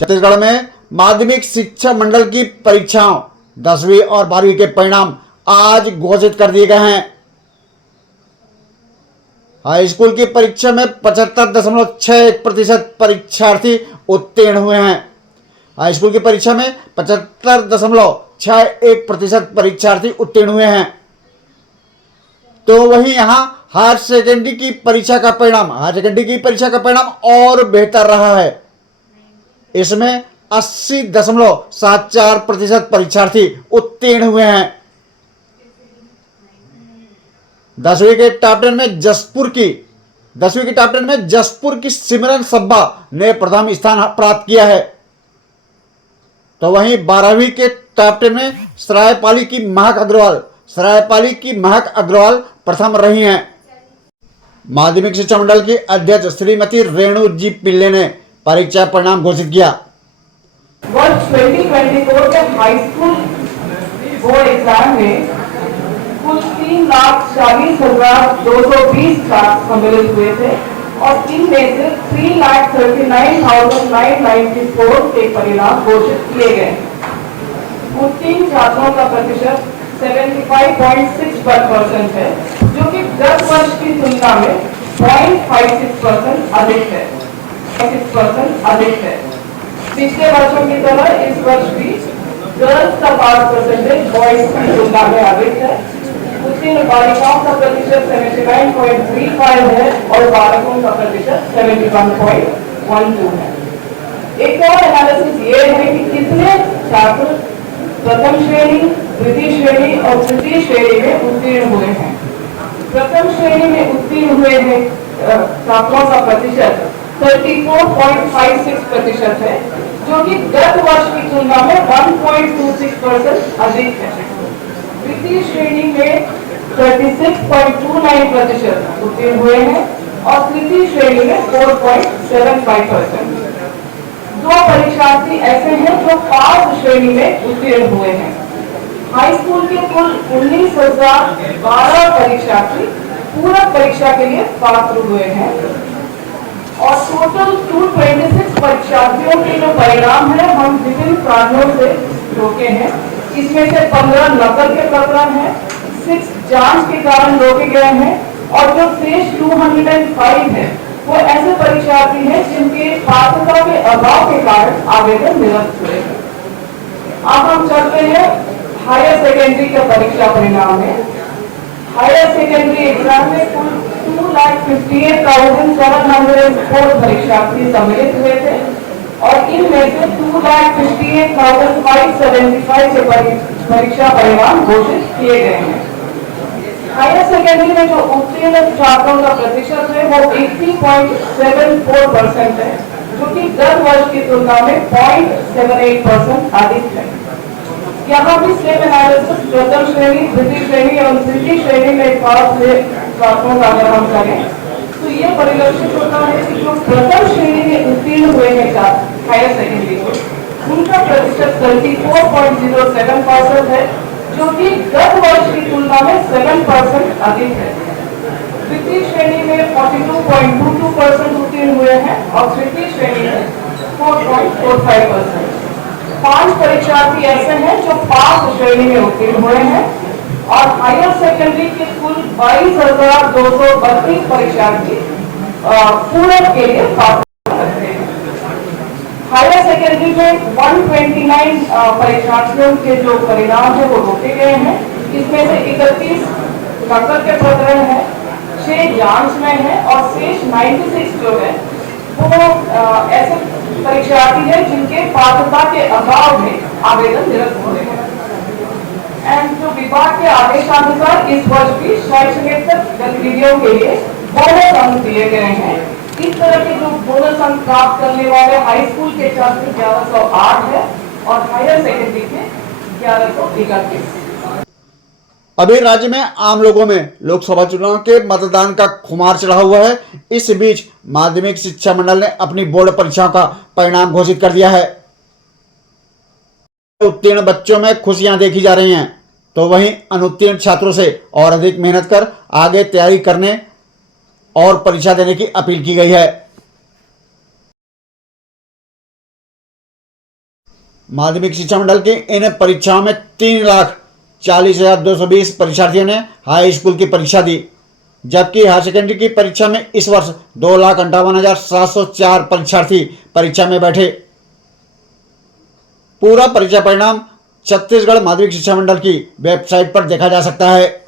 छत्तीसगढ़ में माध्यमिक शिक्षा मंडल की परीक्षाओं 10वीं और 12वीं के परिणाम आज घोषित कर दिए गए हैं। हाई स्कूल की परीक्षा में 75.61% परीक्षार्थी उत्तीर्ण हुए हैं। हाई स्कूल की परीक्षा में 75.61% परीक्षार्थी उत्तीर्ण हुए हैं। तो वहीं यहां हायर सेकेंडरी की परीक्षा का परिणाम और बेहतर रहा है। इसमें 80.74% परीक्षार्थी उत्तीर्ण हुए हैं। 10वीं के टॉप 10 में जसपुर की सिमरन सब्बा ने प्रथम स्थान प्राप्त किया है। तो वहीं 12वीं के टॉप 10 में सरायपाली की महक अग्रवाल प्रथम रही हैं। माध्यमिक शिक्षा मंडल की अध्यक्ष श्रीमती रेणु जी पिल्ले ने परीक्षा परिणाम घोषित किया। वर्ष 2024 के हाई स्कूल बोर्ड एग्जाम में कुल 3,40,220 छात्र सम्मिलित हुए थे और इनमें से 3,39,994 के परिणाम घोषित किए गए। उत्तीर्ण छात्रों का प्रतिशत 75.6% है, जो कि 10 वर्ष की तुलना में 0.56% अधिक है। पिछले वर्षों की तरह इस वर्ष भी गर्ल्स का पास परसेंटेज बॉयज की तुलना में अधिक है। उत्तीर्ण बालिकाओं का प्रतिशत 79.35 है और बालकों का प्रतिशत 71.12 है। एक और एनालिसिस ये है कि कितने छात्र प्रथम श्रेणी, द्वितीय श्रेणी और तृतीय श्रेणी में उत्तीर्ण हुए हैं। प्रथम श्रेणी में उत्तीर्ण हुए हैं छात्रों का प्रतिशत 34.56% है, जो कि गत वर्ष की तुलना में 1.26% अधिक है। द्वितीय श्रेणी में 36.29% उत्तीर्ण हुए हैं और तृतीय श्रेणी में 4.75%। दो परीक्षार्थी ऐसे हैं जो पास श्रेणी में उत्तीर्ण हुए हैं। हाई स्कूल के कुल 19,012 परीक्षार्थी पूरक परीक्षा के लिए पात्र हुए हैं और टोटल 226 परीक्षार्थियों के जो परिणाम है हम विभिन्न कारणों से रोके हैं। इसमें से 15 नकल के प्रकरण हैं, 6 जांच के कारण रोके गए हैं और जो शेष 205 है वो ऐसे परीक्षार्थी हैं जिनके पात्रता के अभाव के कारण आवेदन निरस्त हुए हैं। अब हम चलते हैं हायर सेकेंडरी के परीक्षा परिणाम में। हायर सेकेंडरी एग्जाम में कुल 2,58,704 परीक्षार्थी सम्मिलित हुए थे और इनमें से 2,58,575 के परीक्षा परिणाम घोषित किए गए हैं। हायर सेकेंडरी में जो उत्तीर्ण छात्रों का प्रतिशत है वो 80.74% है, जो कि गत वर्ष की तुलना में 0.78% अधिक है। यहाँ भी सेम एनालिसिस प्रथम श्रेणी, द्वितीय श्रेणी और तृतीय श्रेणी में पास हुए छात्रों का अगर हम करें तो ये परिलक्षित होता है कि जो प्रथम श्रेणी में उत्तीर्ण हुए हैं छात्र हायर सेकेंडरी को, उनका प्रतिशत 34.07% है, जो कि गत वर्ष की तुलना में 7% अधिक है। द्वितीय श्रेणी में 42.22% उत्तीर्ण हुए हैं और तृतीय श्रेणी में 4.45%। 5 परीक्षार्थी ऐसे हैं जो पास श्रेणी में उत्तीर्ण हुए हैं और हायर सेकेंडरी के कुल 22,232 परीक्षार्थी पूरक के लिए पात्र सकते हैं। हायर सेकेंडरी में 129 परीक्षार्थियों के जो परिणाम है वो रोके गए हैं। इसमें से 31 नकल के प्रकरण है, 6 जांच में है और शेष 96 जो है वो ऐसे परीक्षार्थी है जिनके पात्रता के अभाव में आवेदन निरस्त हुए हैं। एंड जो विभाग के आदेशानुसार इस वर्ष भी शैक्षणिक गतिविधियों के लिए बोनस अंक दिए गए हैं। इस तरह के जो बोनस अंक प्राप्त करने वाले हाई स्कूल के छात्र 1108 है और हायर सेकेंडरी के 1131। अभी राज्य में आम लोगों में लोकसभा चुनाव के मतदान का खुमार चढ़ा हुआ है। इस बीच माध्यमिक शिक्षा मंडल ने अपनी बोर्ड परीक्षाओं का परिणाम घोषित कर दिया है। उत्तीर्ण बच्चों में खुशियां देखी जा रही हैं, तो वहीं अनुत्तीर्ण छात्रों से और अधिक मेहनत कर आगे तैयारी करने और परीक्षा देने की अपील की गई है। माध्यमिक शिक्षा मंडल की इन परीक्षाओं में 3,40,220 परीक्षार्थियों ने हाई स्कूल की परीक्षा दी, जबकि हायर सेकेंडरी की परीक्षा में इस वर्ष 2,58,704 परीक्षार्थी परीक्षा में बैठे। पूरा परीक्षा परिणाम छत्तीसगढ़ माध्यमिक शिक्षा मंडल की वेबसाइट पर देखा जा सकता है।